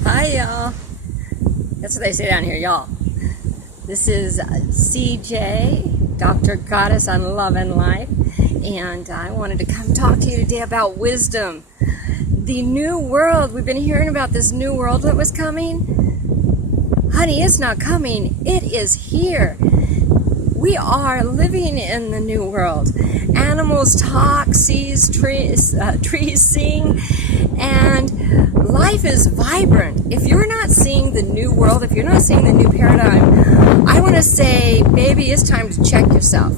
Hi, y'all. That's what they say down here, y'all. This is CJ, Dr. Goddess on Love and Life, and I wanted to come talk to you today about wisdom. The new world, we've been hearing about this new world that was coming. Honey, it's not coming. It is here. We are living in the new world. Animals talk, trees sing, and life is vibrant. If you're not seeing the new world, if you're not seeing the new paradigm, I want to say, baby, it's time to check yourself.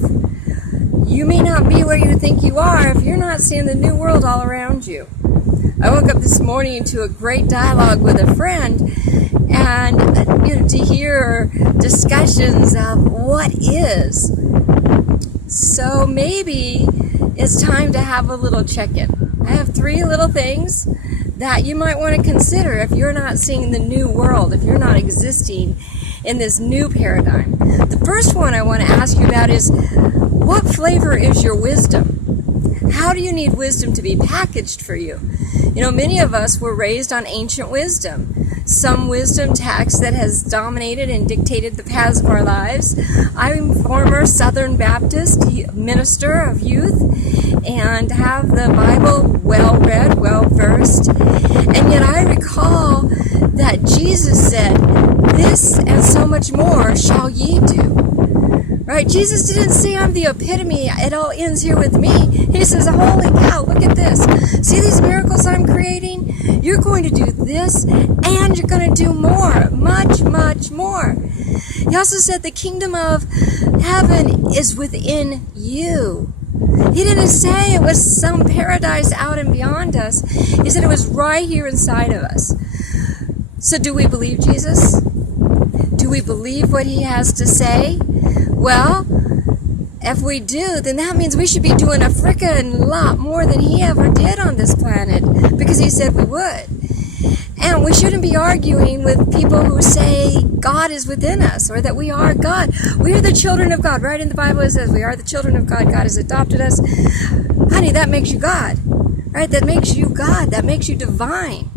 You may not be where you think you are if you're not seeing the new world all around you. I woke up this morning to a great dialogue with a friend, and to hear discussions of what is. So maybe it's time to have a little check-in. I have 3 little things that you might want to consider if you're not seeing the new world, if you're not existing in this new paradigm. The first one I want to ask you about is, what flavor is your wisdom? How do you need wisdom to be packaged for you? Many of us were raised on ancient wisdom. Some wisdom text that has dominated and dictated the paths of our lives. I'm a former Southern Baptist minister of youth and have the Bible well read, well versed. And yet I recall that Jesus said, "This and so much more shall ye do." Right? Jesus didn't say I'm the epitome, it all ends here with me. He says, holy cow, look at this. See these miracles I'm creating? You're going to do this, and you're going to do more, much, much more. He also said the kingdom of heaven is within you. He didn't say it was some paradise out and beyond us. He said it was right here inside of us. So do we believe Jesus? Do we believe what he has to say? Well, if we do, then that means we should be doing a frickin' lot more than he ever did on this planet, because he said we would. And we shouldn't be arguing with people who say God is within us, or that we are God. We are the children of God. Right in the Bible it says we are the children of God. God has adopted us. Honey, that makes you God. Right? That makes you God. That makes you divine.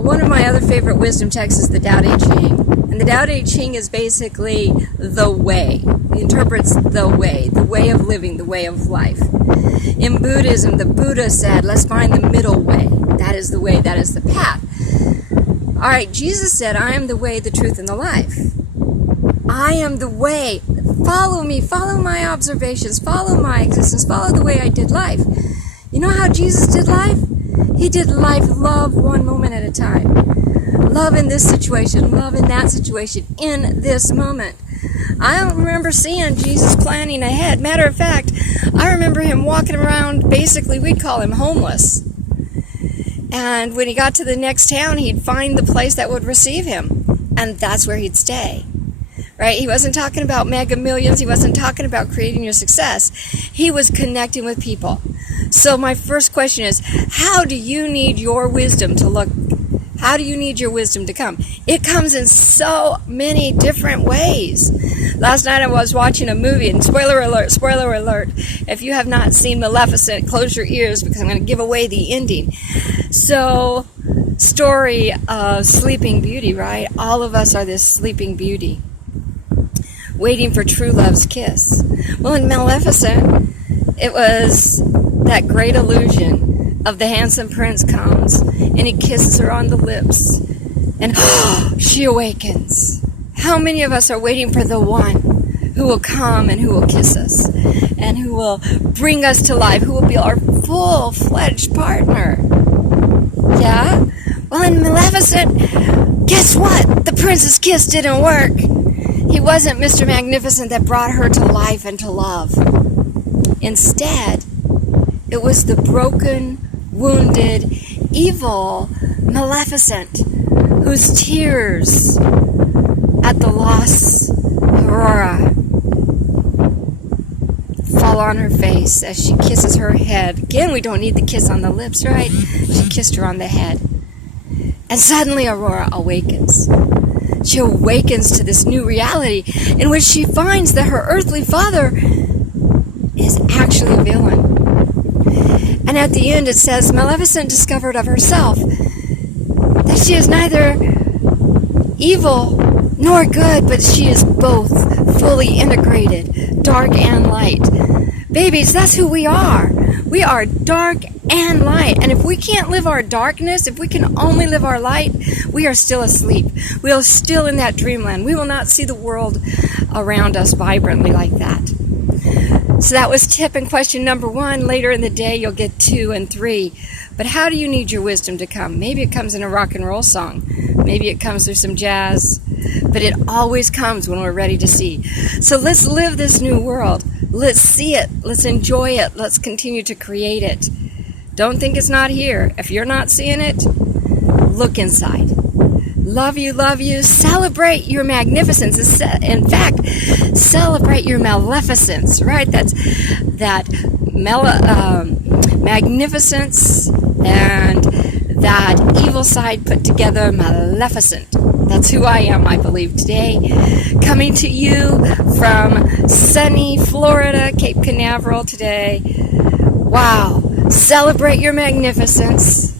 One of my other favorite wisdom texts is the Tao Te Ching. And the Tao Te Ching is basically the way. It interprets the way of living, the way of life. In Buddhism, the Buddha said, let's find the middle way. That is the way, that is the path. All right, Jesus said, I am the way, the truth, and the life. I am the way. Follow me, follow my observations, follow my existence, follow the way I did life. You know how Jesus did life? He did life, love one moment at a time. Love in this situation, love in that situation, in this moment. I don't remember seeing Jesus planning ahead. Matter of fact, I remember him walking around, basically we'd call him homeless. And when he got to the next town, he'd find the place that would receive him. And that's where he'd stay. Right? He wasn't talking about mega millions. He wasn't talking about creating your success. He was connecting with people. So my first question is, how do you need your wisdom to look? How do you need your wisdom to come? It comes in so many different ways. Last night I was watching a movie, and spoiler alert, if you have not seen Maleficent, close your ears because I'm going to give away the ending. So, story of Sleeping Beauty, right? All of us are this Sleeping Beauty, waiting for true love's kiss. Well, in Maleficent, it was that great illusion of the handsome prince comes, and he kisses her on the lips, and she awakens. How many of us are waiting for the one who will come and who will kiss us, and who will bring us to life, who will be our full-fledged partner? Yeah? Well, in Maleficent, guess what? The prince's kiss didn't work. He wasn't Mr. Magnificent that brought her to life and to love. Instead, it was the broken, wounded, evil Maleficent, whose tears at the loss of Aurora fall on her face as she kisses her head. Again, we don't need the kiss on the lips, right? She kissed her on the head. And suddenly Aurora awakens. She awakens to this new reality in which she finds that her earthly father is actually a villain. And at the end it says, Maleficent discovered of herself that she is neither evil nor good, but she is both fully integrated, dark and light. Babies, that's who we are. We are dark and light. And if we can't live our darkness, if we can only live our light, we are still asleep. We are still in that dreamland. We will not see the world around us vibrantly like that. So that was tip and question number 1. Later in the day, you'll get 2 and 3. But how do you need your wisdom to come? Maybe it comes in a rock and roll song. Maybe it comes through some jazz. But it always comes when we're ready to see. So let's live this new world. Let's see it. Let's enjoy it. Let's continue to create it. Don't think it's not here. If you're not seeing it, look inside. Love you, love you. Celebrate your magnificence. In fact, celebrate your maleficence, right? That's that magnificence and that evil side put together, Maleficent. That's who I am, I believe, today. Coming to you from sunny Florida, Cape Canaveral today. Wow. Celebrate your magnificence.